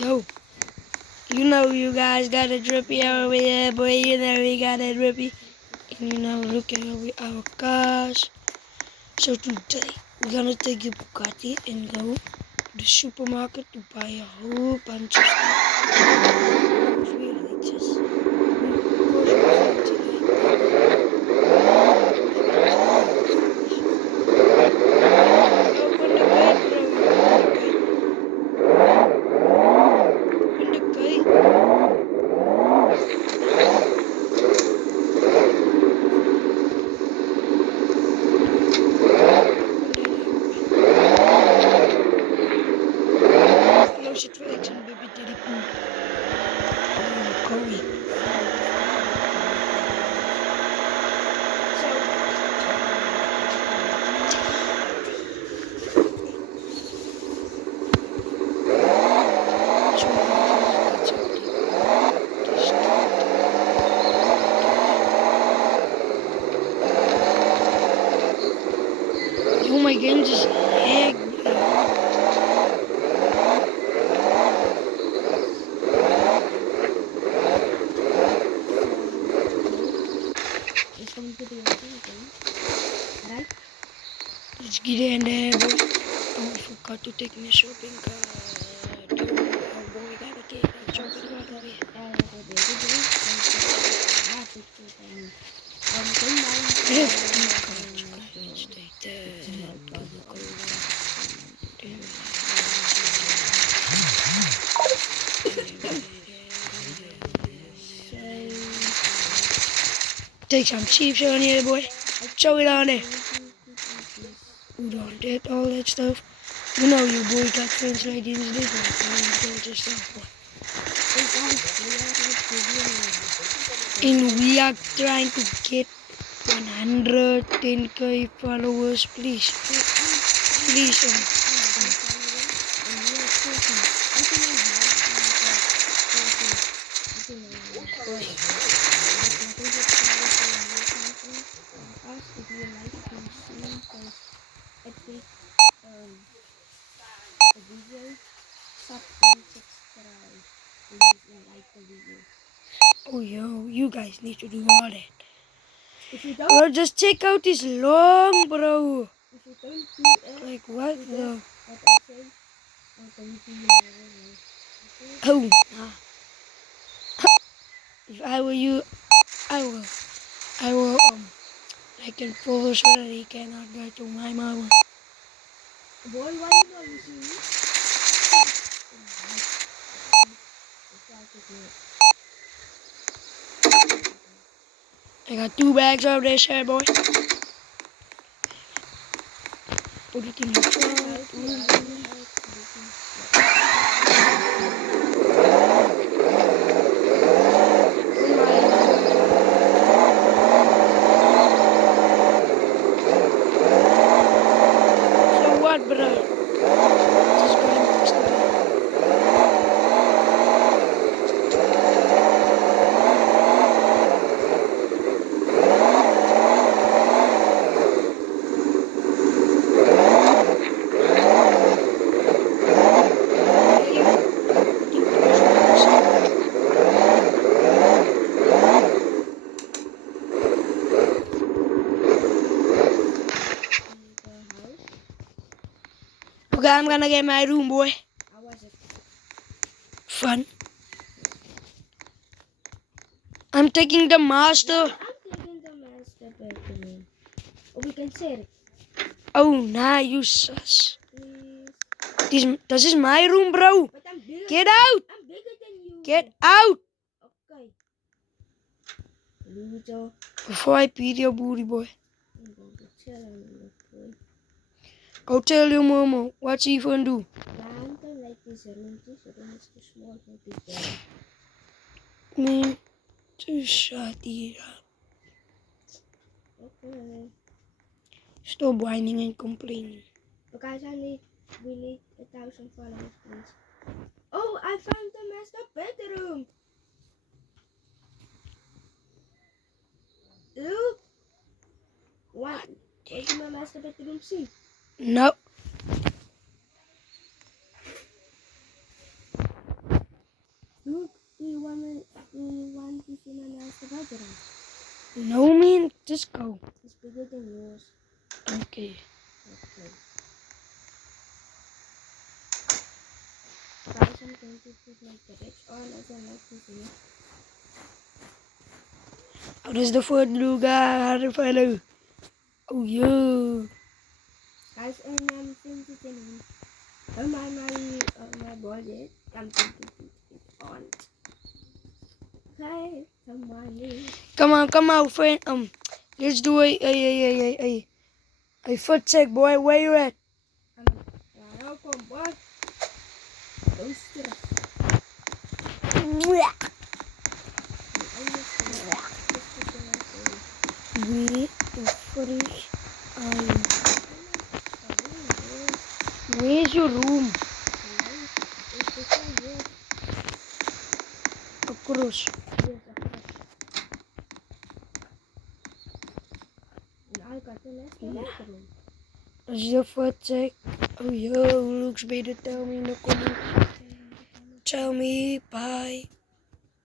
Yo, you know you guys got a drippy over here, boy. You know we got a drippy. And you know, look at our cars. So today, we're gonna take the Bugatti and go to the supermarket to buy a whole bunch of stuff. Because we like this. Because we fancy like open the gate, bro. Open the gate. Close it for action, baby daddy poo. Going. Oh, my game just lagged, bro. It's going to be okay, right? Let's get in there, bro. Oh, I forgot to take my shopping cart. Oh, boy, gotta get that shopping cart over here. I have two cards. Okay, let's take that. Take some chips on here, boy. Show it on there. Udon, that, all that stuff. You know your boy got translated into this one. You stuff, boy. And we are trying to get 110k followers, please. Please. Oh, yo, you guys need to do all that. If you don't, Bro, just check out this long, bro. if you don't do Like, what the? what I say, I'm going to Oh, nah. If I were you, I will, like and follow so that he cannot go to my mama. Boy, why you not listening? I got 2 bags of this here, boy. Put it in the truck. So what, bro? Just going fix the bag. Okay, I'm gonna get my room, boy. How was it? Fun. I'm taking the master. I'm taking the master bedroom. Or we can share it. Oh, nah, you sus. Please. This is my room, bro. But I'm bigger. Get out. I'm bigger than you. Get out. Okay. Loser. Before I beat your booty, boy. I'm going to tell him that boy. Go tell your mama. What's he gonna do? Ja, I'm going like this roontjes. So dan is too small for big boy. Man, just shut it up. Okay. Stop whining and complaining. But guys, we need 1,000 followers, please. Oh, I found the master bedroom. Look. What? What do my master bedroom see? No. No, man, just go. It's bigger than yours. Okay. Okay. Guys, I'm going to put my garage on as I like to see. How does the food look, guys? Oh, yeah. Guys, and I'm thinking my budget. I'm going to put it on. Okay, somebody. Come on, friend. Let's do a foot check, boy. Where you at? Welcome back. Don't stress. We fresh. Where's your room? Across. That's your foot check. Oh, yo, looks better. Tell me in the comments. Tell me. Bye.